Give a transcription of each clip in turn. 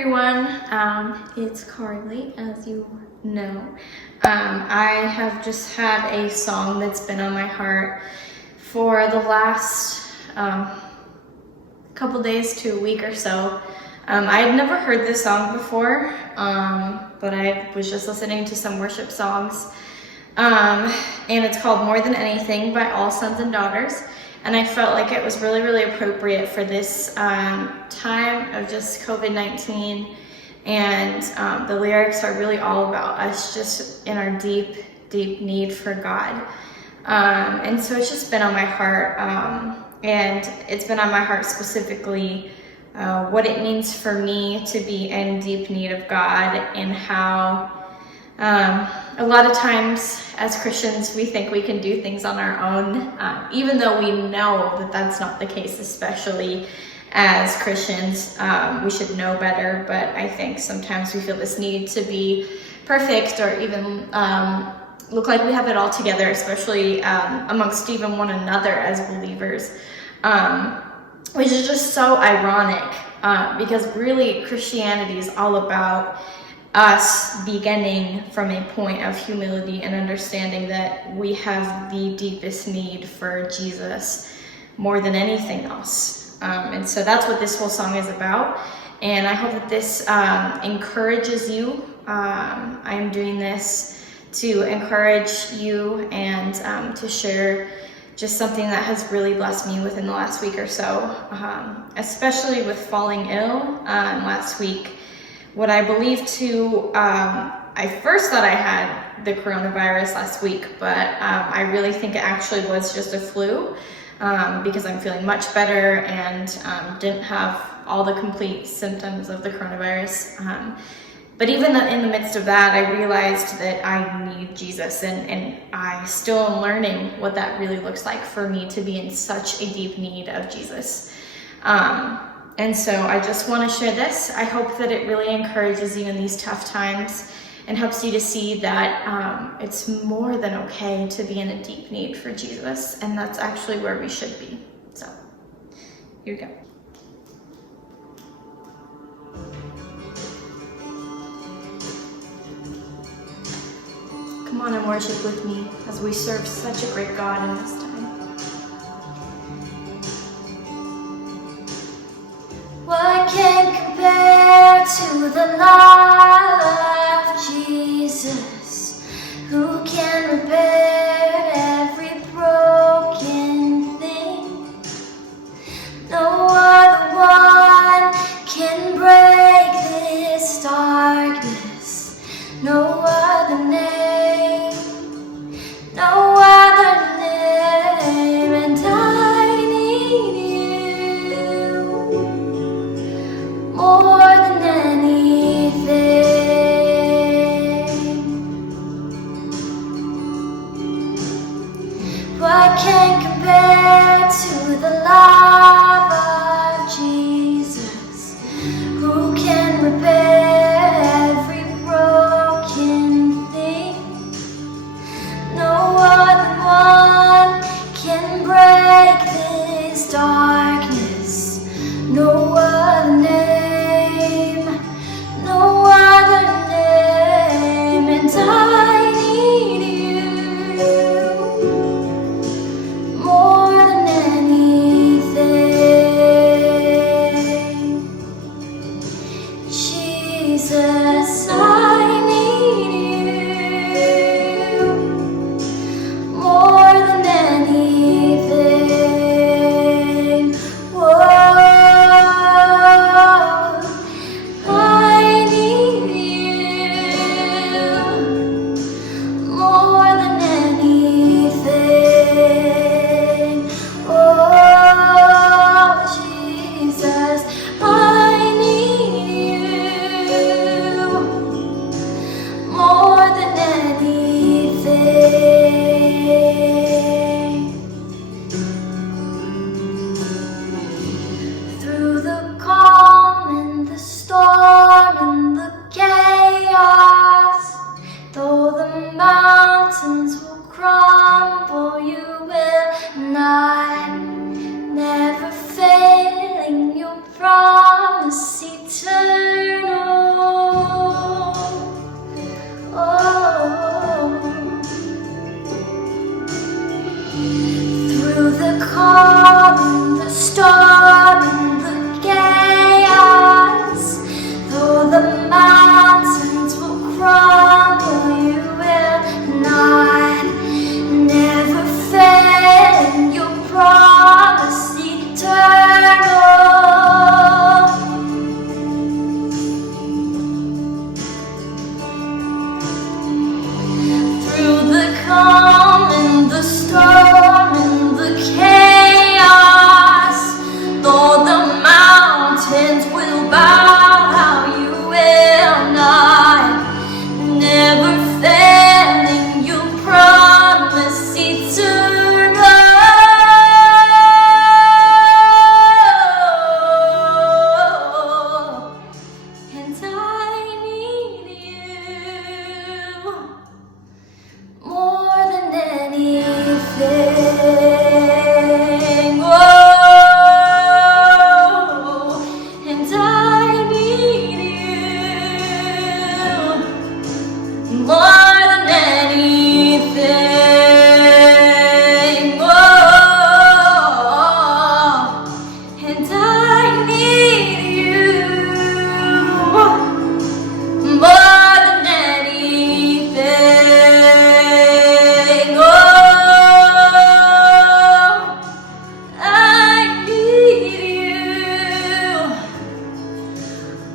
everyone. It's Carly, as you know. I have just had a song that's been on my heart for the last couple days to a week or so. I had never heard this song before, but I was just listening to some worship songs. And it's called More Than Anything by All Sons and Daughters. And I felt like it was really, really appropriate for this time of just COVID-19. And the lyrics are really all about us just in our deep, deep need for God. And so it's just been on my heart. And it's been on my heart specifically what it means for me to be in deep need of God, and how a lot of times as Christians, we think we can do things on our own, even though we know that that's not the case, especially as Christians. We should know better, but I think sometimes we feel this need to be perfect or even look like we have it all together, especially amongst even one another as believers, which is just so ironic because really Christianity is all about us beginning from a point of humility and understanding that we have the deepest need for Jesus more than anything else. And so that's what this whole song is about. And I hope that this encourages you. I'm doing this to encourage you and to share just something that has really blessed me within the last week or so, especially with falling ill last week. What I believe to, I first thought I had the coronavirus last week, but I really think it actually was just a flu because I'm feeling much better and didn't have all the complete symptoms of the coronavirus. But even in the midst of that, I realized that I need Jesus, and I still am learning what that really looks like for me to be in such a deep need of Jesus. And so I just want to share this. I hope that it really encourages you in these tough times and helps you to see that it's more than okay to be in a deep need for Jesus, and that's actually where we should be. So here we go. Come on and worship with me as we serve such a great God in this time. What can compare to the love of Jesus, who can repair every broken thing? No other one can break this darkness, no other name, no other name, and I need you more than anything. What can compare to the love of Jesus, who can repair every broken thing? No other one can break this darkness, no other name, no other name, and I need you more than anything. Jesus, I need you more than anything. Whoa, I need you more than anything. Oh, Jesus, I need you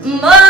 more